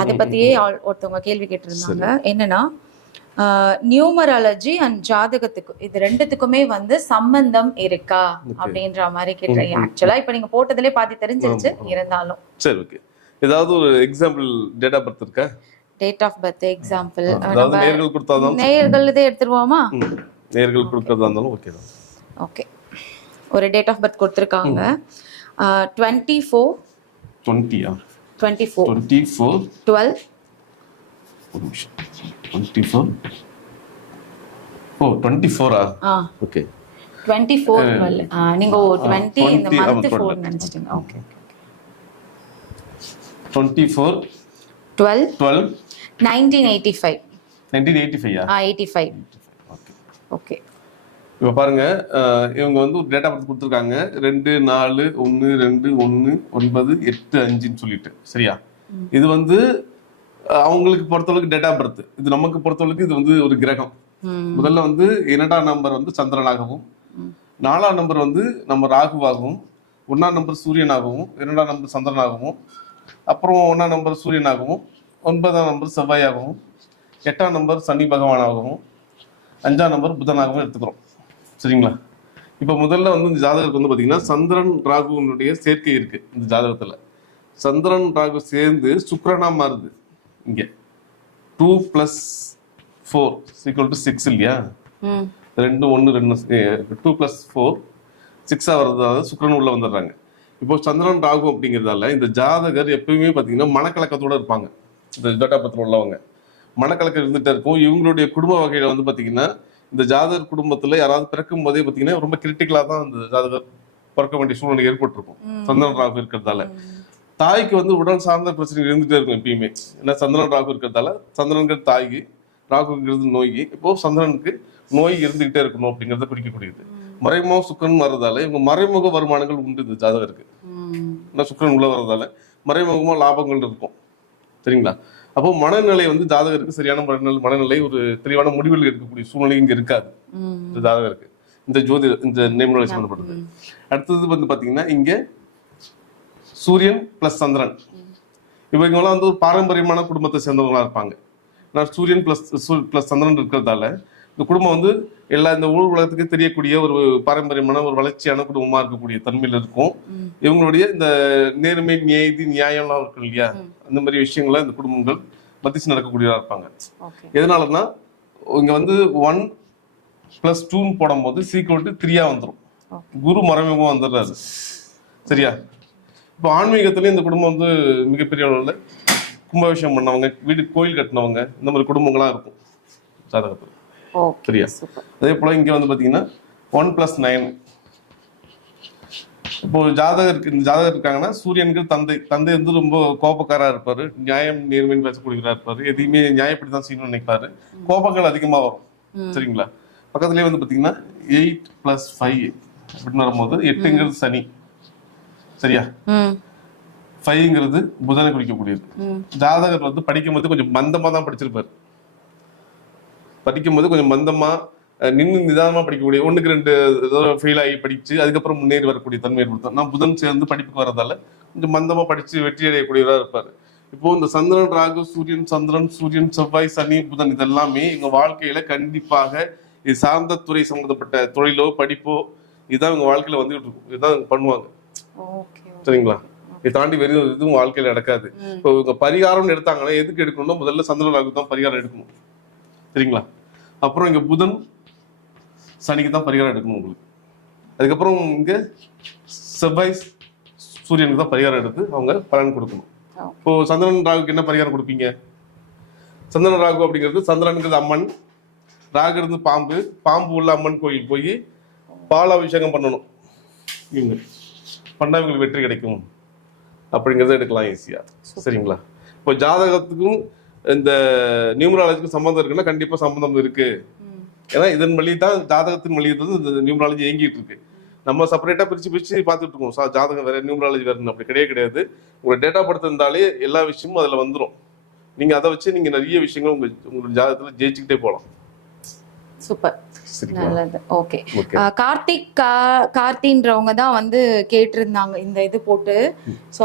அதை பத்தியே ஒருத்தவங்க கேள்வி கேட்டிருந்தாங்க. என்னன்னா நியூமராலஜி அண்ட் ஜாதகத்துக்கு இது ரெண்டுத்துக்குமே வந்து சம்பந்தம் இருக்கா அப்படின்ற மாதிரி கேட்டேன். ஆக்சுவலா இப்ப நீங்க போட்டதுல பாதி தெரிஞ்சிருச்சு, இருந்தாலும் சரி ஓகே. ஏதாவது ஒரு எக்ஸாம்பிள் டேட் ஆஃப் பர்த் இருக்கா? டேட் ஆஃப் பர்த் எக்ஸாம்பிள் நேயர்கள் கொடுத்தாதான், நேயர்கள் இதே எடுத்துருவோமா? நேயர்கள் கொடுக்கறதா இருந்தாலும் ஓகே தான். ஓகே, ஒரு டேட் ஆஃப் பர்த் கொடுத்துருக்காங்க. 24 12 24 ஓகே 24 நீங்க 20 இந்த மந்த் 4 நினைச்சிட்டீங்க. Okay 24 12 1985 85 okay. இப்போ பாருங்க, இவங்க வந்து ஒரு டேட் ஆஃப் பர்த் கொடுத்துருக்காங்க 2-4-1-2-1-9-8-5 சொல்லிட்டு, சரியா? இது வந்து அவங்களுக்கு பொறுத்தளவுக்கு டேட் ஆஃப் பர்த். இது நமக்கு பொறுத்தளவுக்கு இது வந்து ஒரு கிரகம். முதல்ல வந்து 2ஆம் நம்பர் வந்து சந்திரனாகவும், 4ஆம் நம்பர் வந்து நம்ம ராகுவாகவும், 1ஆம் நம்பர் சூரியனாகவும், 2ஆம் நம்பர் சந்திரனாகவும், அப்புறம் 1ஆம் நம்பர் சூரியனாகவும், 9ஆம் நம்பர் செவ்வாயாகவும், 8ஆம் நம்பர் சனி பகவானாகவும், 5ஆம் நம்பர் புதனாகவும் எடுத்துக்கிறோம், சரிங்களா? இப்போ முதல்ல வந்து இந்த ஜாதகத்துக்கு வந்து பார்த்தீங்கன்னா சந்திரன் ராகுனுடைய சேர்க்கை இருக்கு. இந்த ஜாதகத்தில் சந்திரன் ராகு சேர்ந்து சுக்கிரனா மாறுது. இங்கே 2 + 4 = 6 இல்லையா? 2 1 2 2 + 4 6 வர்றதால சுக்கிரன் உள்ள வந்துடுறாங்க. இப்போ சந்திரன் ராகு அப்படிங்கிறதால இந்த ஜாதகர் எப்பயுமே பார்த்தீங்கன்னா மனக்கலக்கத்தோட இருப்பாங்க. இந்த டேட் ஆஃப் பர்த்ல உள்ளவங்க மனக்கலக்கம் இருந்துட்டே இருக்கும். இவங்களுடைய குடும்ப வகையில வந்து பார்த்தீங்கன்னா இந்த ஜாதகர் குடும்பத்துல யாராவது பிறக்கும் போதே பார்த்தீங்கன்னா ரொம்ப கிரிட்டிக்கலா தான் அந்த ஜாதகர் பிறக்க வேண்டிய சூழ்நிலை ஏற்பட்டிருக்கும் சந்திரன் ராகு இருக்கிறதால. தாய்க்கு வந்து உடல் சார்ந்த பிரச்சனைகள் இருந்துகிட்டே இருக்கும் எப்பயுமே. ஏன்னா சந்திரன் ராகு இருக்கிறதால சந்திரன்கிற தாய்க்கு, ராகுங்கிறது நோய்க்கு, இப்போ சந்திரனுக்கு நோய் இருந்துகிட்டே இருக்கணும் அப்படிங்கிறத குறிக்கக்கூடியது. மறைமுக சுக்கிரன் வர்றதால இவங்க மறைமுக வருமானங்கள் உண்டு இந்த ஜாதகருக்கு. ஏன்னா சுக்கிரன் உள்ள வர்றதால மறைமுகமா லாபங்கள் இருக்கும், சரிங்களா? அப்போ மனநிலை வந்து ஜாதகருக்கு சரியான மனநிலை, ஒரு தெளிவான முடிவுகள் இருக்கக்கூடிய சூழ்நிலை இங்க இருக்காது இந்த ஜாதகருக்கு. இந்த இந்த நியூமராலஜி சம்பந்தப்பட்டது. அடுத்தது வந்து பாத்தீங்கன்னா இங்க சூரியன் பிளஸ் சந்திரன். இவங்கெல்லாம் வந்து ஒரு பாரம்பரியமான குடும்பத்தை சேர்ந்தவங்களா இருப்பாங்க. நான் சூரியன் பிளஸ் சந்திரன் இருக்கிறதால இந்த குடும்பம் வந்து இந்த ஊர் உலகத்துக்கு தெரியக்கூடிய ஒரு பாரம்பரியமான ஒரு வளர்ச்சியான குடும்பமா இருக்கக்கூடிய தன்மையில இருக்கும். இவங்களுடைய இந்த நேர்மை, நியாயம்லாம் இருக்கு இல்லையா, அந்த மாதிரி விஷயங்கள இந்த குடும்பங்கள் மதிச்சு நடக்கக்கூடியதா இருப்பாங்க. எதனாலன்னா இங்க வந்து 1 + 2 போடும்போது = 3 வந்துடும். குரு மறைமுகமா வந்துடுறாரு, சரியா? இப்போ ஆன்மீகத்திலயும் இந்த குடும்பம் வந்து மிகப்பெரிய அளவுல கும்பாபிஷேகம் பண்ணவங்க, வீடு கோயில் கட்டினவங்க, இந்த மாதிரி குடும்பங்களா இருக்கும் ஜாதகத்துல, சரியா? அதே போல இங்க வந்து பாத்தீங்கன்னா 1 + 9. இப்போ இந்த ஜாதகர் இருக்காங்கன்னா சூரியனுக்கு தந்தை வந்து ரொம்ப கோபக்காரா இருப்பாரு, நியாயம் நேர்மைன்னு பேசக்கூடியவரா இருப்பாரு, எதையுமே நியாயப்படிதான் செய்யணும்னு நினைப்பாரு, கோபங்கள் அதிகமா வரும், சரிங்களா? பக்கத்துலயே வந்து பாத்தீங்கன்னா 8 + 5 அப்படின்னு வரும்போது 8ங்கிறது சனி, சரியா? 5ங்கிறது புதனை குறிக்கக்கூடியது. ஜாதகர் வந்து படிக்கும்போது கொஞ்சம் மந்தமா தான் படிச்சிருப்பாரு. படிக்கும்போது கொஞ்சம் மந்தமா நின்று நிதானமா படிக்கக்கூடிய, 1க்கு 2 ஃபெயில் ஆகி படிச்சு அதுக்கப்புறம் முன்னேறி வரக்கூடிய தன்மை ஏற்படுத்தும். நான் புதன் சேர்ந்து படிப்புக்கு வரதால கொஞ்சம் மந்தமா படிச்சு வெற்றி அடையக்கூடியவராக இருப்பாரு. இப்போ இந்த சந்திரன் ராகு, சூரியன் சந்திரன், சூரியன் செவ்வாய், சனி, புதன் இதெல்லாமே எங்க வாழ்க்கையில கண்டிப்பாக இது சார்ந்த துறை சம்பந்தப்பட்ட தொழிலோ படிப்போ இதுதான் உங்க வாழ்க்கையில வந்துகிட்டு இருக்கும், இதுதான் பண்ணுவாங்க, சரிங்களா? இதை தாண்டி வேறு எதுவும் வாழ்க்கையில நடக்காது. இப்போ இவங்க பரிகாரம்னு எடுத்தாங்கன்னா எதுக்கு எடுக்கணும்னா முதல்ல சந்திரன் ராகு தான் பரிகாரம் எடுக்கணும், சரிங்களா? அப்புறம் இங்க புதன் சனிக்கு தான் பரிகாரம் எடுக்கணும் உங்களுக்கு. அதுக்கப்புறம் இங்க செவ்வாய் சூரியனுக்கு தான் பரிகாரம் எடுத்து அவங்க பலன் கொடுக்கணும். இப்போ சந்திரன் ராகுக்கு என்ன பரிகாரம் கொடுப்பீங்க? சந்திரன் ராகு அப்படிங்கிறது சந்திரனுங்கிறது அம்மன், ராகு இருந்து பாம்பு, பாம்பு உள்ள அம்மன் கோயில் போய் பால் அபிஷேகம் பண்ணணும். இவங்க பண்ணா இவங்களுக்கு வெற்றி கிடைக்கும் அப்படிங்கிறத எடுக்கலாம் ஈஸியா, சரிங்களா? இப்போ ஜாதகத்துக்கும் இந்த நியூமராலஜிக்கும் சம்பந்தம் இருக்குன்னா கண்டிப்பா சம்பந்தம் இருக்கு. ஏன்னா இதன் வழி தான் ஜாதகத்தின் வழி வந்து இந்த நியூமராலஜி இயங்கிட்டு இருக்கு. நம்ம செப்பரேட்டா பிரிச்சு பார்த்துட்டு இருக்கோம், ஜாதகம் வேற நியூமராலஜி வேற, அப்படி கிடையாது. உங்க டேட்டா படுத்து இருந்தாலே எல்லா விஷயமும் அதுல வந்துடும். நீங்க அதை வச்சு நீங்க நிறைய விஷயங்கள் உங்களோட ஜாதகத்துல ஜெயிச்சுக்கிட்டே போகலாம். சூப்பர், நல்லது. ஓகே, கார்த்தின்றவங்க தான் வந்து கேட்டிருந்தாங்க இந்த இது போட்டு. ஸோ